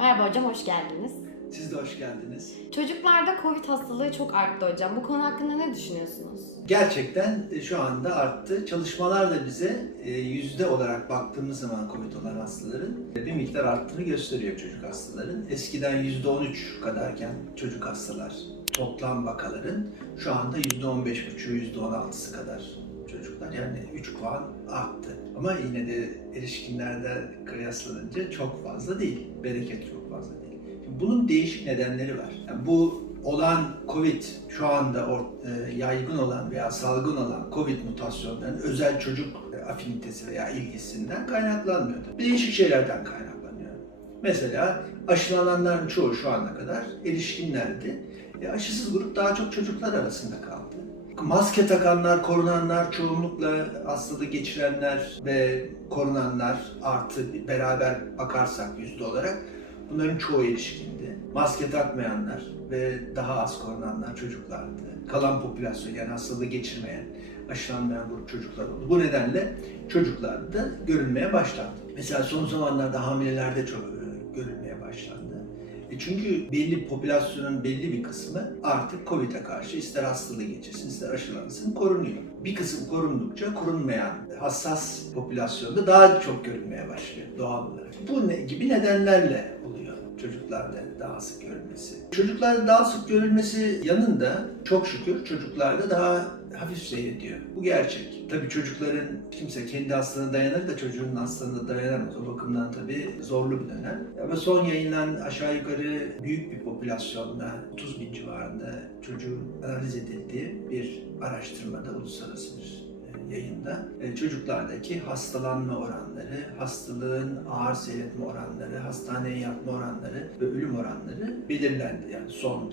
Merhaba hocam, hoş geldiniz. Siz de hoş geldiniz. Çocuklarda Covid hastalığı çok arttı hocam. Bu konu hakkında ne düşünüyorsunuz? Gerçekten e, şu anda arttı. Çalışmalar da bize e, yüzde olarak baktığımız zaman COVID olan hastaların e, bir miktar arttığını gösteriyor çocuk hastaların. Eskiden yüzde 13 kadarken çocuk hastalar toplam vakaların şu anda yüzde 15,5'u yüzde 16'sı kadar çocuklar. Yani 3 puan arttı. Ama yine de erişkinlerde kıyaslanınca çok fazla değil. Bereket çok fazla değil. Şimdi bunun değişik nedenleri var. Yani bu olan COVID şu anda or- e, yaygın olan veya salgın olan COVID mutasyonlarının özel çocuk e, afinitesi veya ilgisinden kaynaklanmıyor. Değişik şeylerden kaynaklanıyor. Mesela aşılananların çoğu şu ana kadar erişkinlerdi. E, aşısız grup daha çok çocuklar arasında kaldı. Maske takanlar, korunanlar, çoğunlukla hastalığı geçirenler ve korunanlar artı beraber bakarsak yüzde olarak bunların çoğu erişkindi. Maske takmayanlar ve daha az korunanlar çocuklardı. Kalan popülasyon yani hastalığı geçirmeyen, aşılanmayan grup çocuklar oldu. Bu nedenle çocuklarda görülmeye başlandı. Mesela son zamanlarda hamilelerde çok çünkü belli popülasyonun belli bir kısmı artık COVID'e karşı ister hastalığı geçirsin ister aşılansın korunuyor. Bir kısım korundukça korunmayan hassas popülasyonda daha çok görülmeye başlıyor doğal olarak. Bu ne, gibi nedenlerle oluyor çocuklarda daha sık görülmesi. Çocuklarda daha sık görülmesi yanında çok şükür çocuklarda daha hafif seyrediyor. Bu gerçek. Tabii çocukların kimse kendi hastalığına dayanır da çocuğun hastalığına dayanamaz. O bakımdan tabii zorlu bir dönem. Ama son yayınlanan aşağı yukarı büyük bir popülasyonda 30 bin civarında çocuğun analiz edildiği bir araştırmada uluslararası bir e, yayında e, çocuklardaki hastalanma oranları, hastalığın ağır seyretme oranları, hastaneye yatma oranları ve ölüm oranları belirlendi. Yani son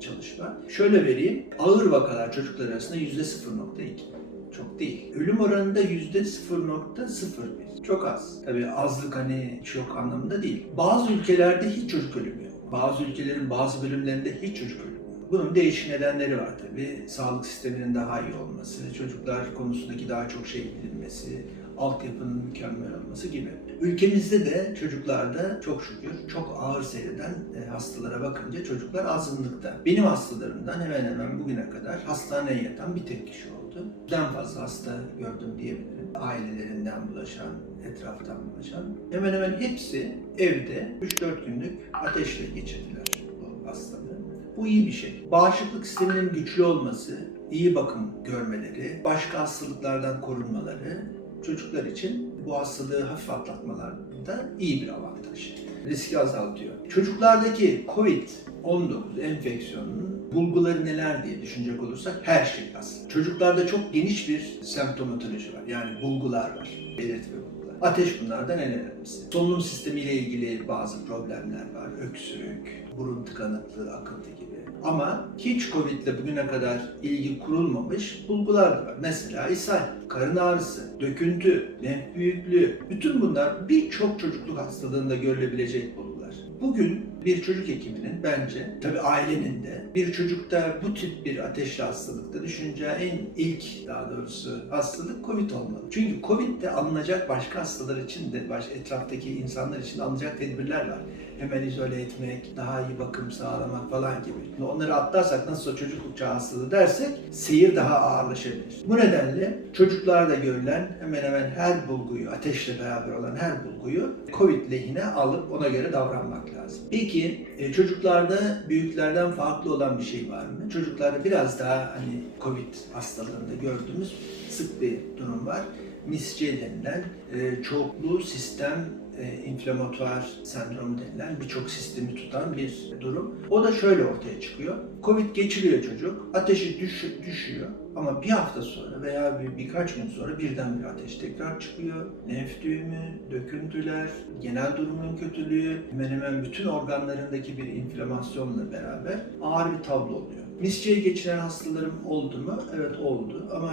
çalışma. Şöyle vereyim. Ağır vakalar çocuklar arasında yüzde 0.2. Çok değil. Ölüm oranında yüzde 0.01. Çok az. Tabii azlık hani hiç yok anlamında değil. Bazı ülkelerde hiç çocuk ölümü yok. Bazı ülkelerin bazı bölümlerinde hiç çocuk ölümü. Bunun değişik nedenleri var tabii. Sağlık sisteminin daha iyi olması, çocuklar konusundaki daha çok şey bilinmesi, altyapının mükemmel olması gibi. Ülkemizde de çocuklarda çok şükür çok ağır seyreden e, hastalara bakınca çocuklar azınlıkta. Benim hastalarımdan hemen hemen bugüne kadar hastaneye yatan bir tek kişi oldu. Birden fazla hasta gördüm diyebilirim. Ailelerinden bulaşan, etraftan bulaşan. Hemen hemen hepsi evde 3-4 günlük ateşle geçirdiler bu hastalığı. Bu iyi bir şey. Bağışıklık sisteminin güçlü olması, iyi bakım görmeleri, başka hastalıklardan korunmaları çocuklar için bu hastalığı hafif atlatmalarında iyi bir avantaj. Riski azaltıyor. Çocuklardaki COVID-19 enfeksiyonunun bulguları neler diye düşünecek olursak her şey aslında. Çocuklarda çok geniş bir semptomatoloji var. Yani bulgular var. Belirti ve. Ateş bunlardan en önemlisi. Solunum sistemiyle ilgili bazı problemler var. Öksürük, burun tıkanıklığı, akıntı gibi. Ama hiç Covid ile bugüne kadar ilgi kurulmamış bulgular da var. Mesela ishal, karın ağrısı, döküntü, lenf büyüklüğü. Bütün bunlar birçok çocukluk hastalığında görülebilecek bulgular. Bugün bir çocuk hekiminin bence, tabii ailenin de bir çocukta bu tip bir ateşli hastalıkta düşüneceği en ilk daha doğrusu hastalık Covid olmalı. Çünkü Covid'de alınacak başka hastalar için de baş, etraftaki insanlar için alınacak tedbirler var. Hemen izole etmek, daha iyi bakım sağlamak falan gibi. Onları atlarsak nasıl çocukluk çağı hastalığı dersek seyir daha ağırlaşabilir. Bu nedenle çocuklarda görülen hemen hemen her bulguyu, ateşle beraber olan her bulguyu Covid lehine alıp ona göre davranmak lazım. Peki e, çocuklarda büyüklerden farklı olan bir şey var mı? Çocuklarda biraz daha hani Covid hastalığında gördüğümüz sık bir durum var. MIS-C denilen e, çoklu sistem e, inflamatuar sendromu denilen birçok sistemi tutan bir durum. O da şöyle ortaya çıkıyor. Covid geçiriyor çocuk, ateşi düş, düşüyor ama bir hafta sonra veya bir, birkaç gün sonra birdenbire ateş tekrar çıkıyor. Lenf düğümü, döküntüler, genel durumun kötülüğü, hemen hemen bütün organlarındaki bir inflamasyonla beraber ağır bir tablo oluyor. MIS-C'yi geçiren hastalarım oldu mu? Evet oldu ama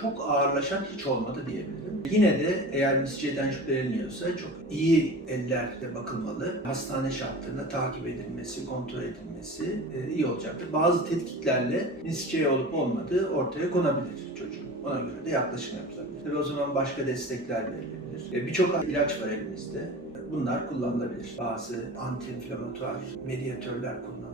çok ağırlaşan hiç olmadı diyebilirim. Yine de eğer misceden şüpheleniyorsa çok iyi ellerle bakılmalı. Hastane şartlarında takip edilmesi, kontrol edilmesi e, iyi olacaktır. Bazı tetkiklerle misce olup olmadığı ortaya konabilir çocuğun. Ona göre de yaklaşım yapılabilir. Tabii o zaman başka destekler verilebilir. E, Birçok ilaç var elimizde. bunlar kullanılabilir. Bazı antiinflamatuar medyatörler kullanılabiliyor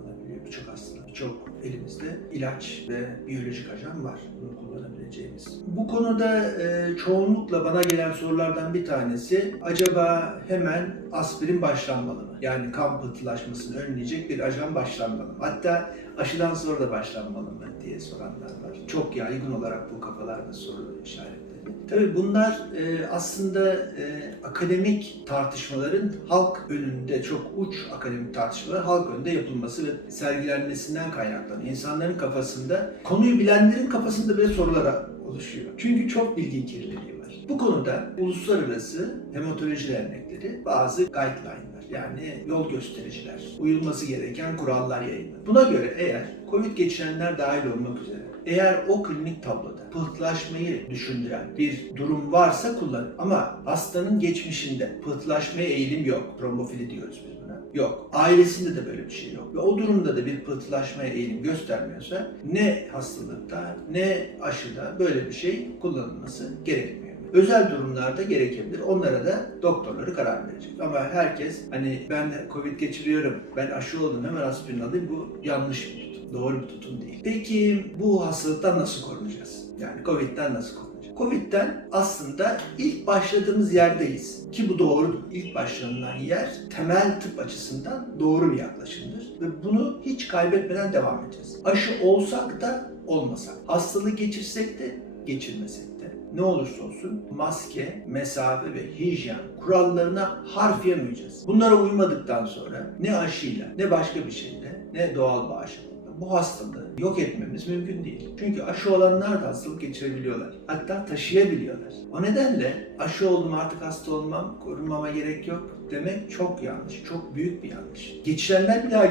birçok hastalık. Birçok elimizde ilaç ve biyolojik ajan var bunu kullanabileceğimiz. Bu konuda e, çoğunlukla bana gelen sorulardan bir tanesi acaba hemen aspirin başlanmalı mı? Yani kan pıhtılaşmasını önleyecek bir ajan başlanmalı mı? Hatta aşıdan sonra da başlanmalı mı diye soranlar var. Çok yaygın olarak bu kafalarda soru işaretleri. Tabii bunlar e, aslında e, akademik tartışmaların halk önünde çok uç akademik tartışmalar halk önünde yapılması ve sergilenmesinden kaynaklanıyor. İnsanların kafasında, konuyu bilenlerin kafasında bile sorular oluşuyor. Çünkü çok bilgi kirliliği var. Bu konuda uluslararası hematoloji dernekleri bazı guideline'lar yani yol göstericiler, uyulması gereken kurallar yayınlar. Buna göre eğer COVID geçirenler dahil olmak üzere eğer o klinik tabloda pıhtılaşmayı düşündüren bir durum varsa kullanın. Ama hastanın geçmişinde pıhtılaşmaya eğilim yok. Trombofili diyoruz biz buna. Yok. Ailesinde de böyle bir şey yok. Ve o durumda da bir pıhtılaşmaya eğilim göstermiyorsa ne hastalıkta ne aşıda böyle bir şey kullanılması gerekmiyor. Özel durumlarda gerekebilir. Onlara da doktorları karar verecek. Ama herkes hani ben Covid geçiriyorum, ben aşı oldum hemen aspirin alayım bu yanlış bir tutum. Doğru bir tutum değil. Peki bu hastalıktan nasıl korunacağız? Yani Covid'den nasıl korunacağız? Covid'den aslında ilk başladığımız yerdeyiz. Ki bu doğrudur. İlk başlanılan yer temel tıp açısından doğru bir yaklaşımdır. Ve bunu hiç kaybetmeden devam edeceğiz. Aşı olsak da olmasak. Hastalığı geçirsek de geçirmesek de ne olursa olsun maske, mesafe ve hijyen kurallarına harfiyen uyacağız. Bunlara uymadıktan sonra ne aşıyla ne başka bir şeyle ne doğal bağışıklıkla bu hastalığı yok etmemiz mümkün değil. Çünkü aşı olanlar da hastalık geçirebiliyorlar. Hatta taşıyabiliyorlar. O nedenle aşı oldum artık hasta olmam, korunmama gerek yok demek çok yanlış. Çok büyük bir yanlış. Geçirenler bir daha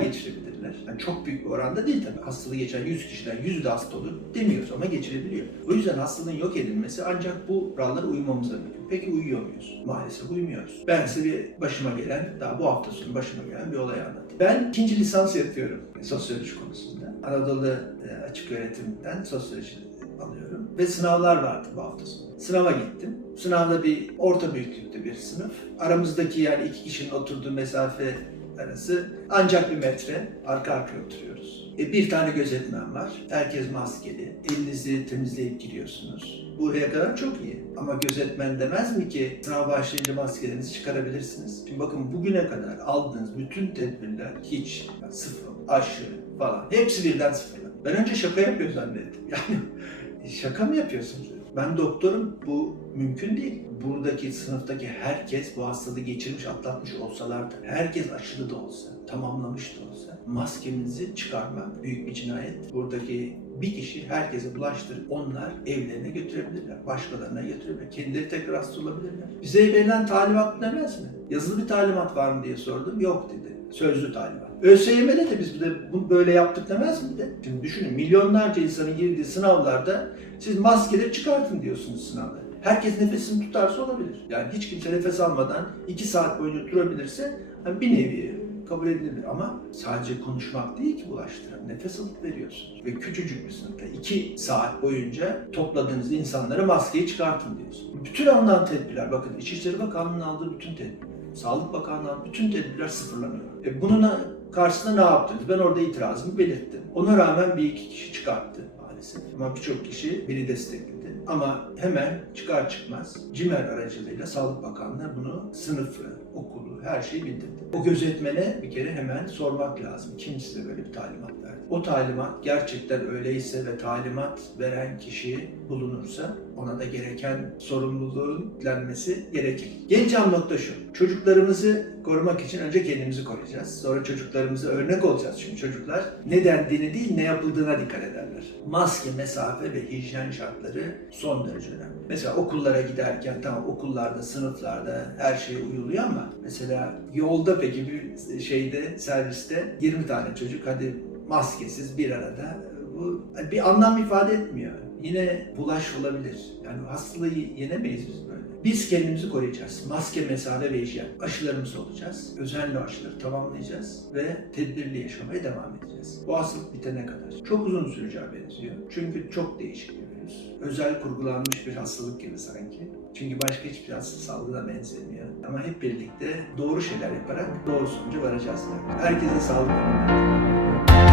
geçirebilirler. Yani çok büyük bir oranda değil tabii. Hastalığı geçen 100 kişiden 100 de hasta olur demiyoruz ama geçirebiliyor. O yüzden hastalığın yok edilmesi ancak bu kurallara uymamıza mümkün. Peki uyuyor muyuz? Maalesef uymuyoruz. Ben size bir başıma gelen, daha bu hafta sonu başıma gelen bir olay anlatayım. Ben ikinci lisans yapıyorum sosyoloji konusunda. Anadolu e, Açık Öğretim'den sosyoloji alıyorum. Ve sınavlar vardı bu hafta sonu. Sınava gittim. Sınavda bir orta büyüklükte bir sınıf. Aramızdaki yani iki kişinin oturduğu mesafe arası ancak bir metre. Arka arkaya oturuyoruz. E, bir tane gözetmen var. Herkes maskeli. Elinizi temizleyip giriyorsunuz. Buraya kadar çok iyi. Ama gözetmen demez mi ki sınav başlayınca maskelerinizi çıkarabilirsiniz. Şimdi bakın bugüne kadar aldığınız bütün tedbirler hiç yani sıfır. Aşı falan. Hepsi birden sıfır. Ben önce şaka yapıyor zannettim. Yani şaka mı yapıyorsunuz? Ben doktorum. Bu mümkün değil. Buradaki sınıftaki herkes bu hastalığı geçirmiş, atlatmış olsalar da, herkes aşılı da olsa, tamamlamış da olsa, maskemizi çıkarmak büyük bir cinayet. Buradaki bir kişi herkese bulaştırıp onlar evlerine götürebilirler, başkalarına götürebilirler, kendileri tekrar hasta olabilirler. Bize verilen talimat demez mi? Yazılı bir talimat var mı diye sordum, yok dedi. Sözlü talimat. ÖSYM'de de biz bunu böyle yaptık demez mi de? Şimdi düşünün milyonlarca insanın girdiği sınavlarda siz maskeleri çıkartın diyorsunuz sınavda. Herkes nefesini tutarsa olabilir. Yani hiç kimse nefes almadan 2 saat boyunca durabilirse hani bir nevi kabul edilebilir ama sadece konuşmak değil ki bulaştıran. Nefes alıp veriyorsunuz. Ve küçücük bir sınıfta 2 saat boyunca topladığınız insanlara maskeyi çıkartın diyorsunuz. Bütün alınan tedbirler, bakın İçişleri Bakanlığı'nın aldığı bütün tedbirler, Sağlık Bakanlığı'nın bütün tedbirler sıfırlanıyor. E bunun karşısında ne yaptınız? Ben orada itirazımı belirttim. Ona rağmen bir iki kişi çıkarttı maalesef. Ama birçok kişi beni destekledi. Ama hemen çıkar çıkmaz CİMER aracılığıyla Sağlık Bakanlığı bunu sınıfı, okulu, her şeyi bildirdi. O gözetmene bir kere hemen sormak lazım. Kim size böyle bir talimat? O talimat gerçekten öyleyse ve talimat veren kişi bulunursa ona da gereken sorumluluğun yüklenmesi gerekir. Geleceğim nokta şu. Çocuklarımızı korumak için önce kendimizi koruyacağız. Sonra çocuklarımıza örnek olacağız. Çünkü çocuklar ne dendiğini değil ne yapıldığına dikkat ederler. Maske, mesafe ve hijyen şartları son derece önemli. Mesela okullara giderken tamam okullarda, sınıflarda her şey uyuluyor ama mesela yolda peki bir şeyde, serviste 20 tane çocuk hadi maskesiz bir arada bu bir anlam ifade etmiyor. Yine bulaş olabilir. Yani hastalığı yenemeyiz biz böyle. Biz kendimizi koruyacağız. Maske, mesafe ve hijyen. Aşılarımız olacağız. Özenli aşıları tamamlayacağız ve tedbirli yaşamaya devam edeceğiz. Bu hastalık bitene kadar. Çok uzun süreceğe benziyor. Çünkü çok değişik bir virüs. Özel kurgulanmış bir hastalık gibi sanki. Çünkü başka hiçbir hastalık salgına benzemiyor. Ama hep birlikte doğru şeyler yaparak doğru sonuca varacağız. Herkese sağlık diliyorum.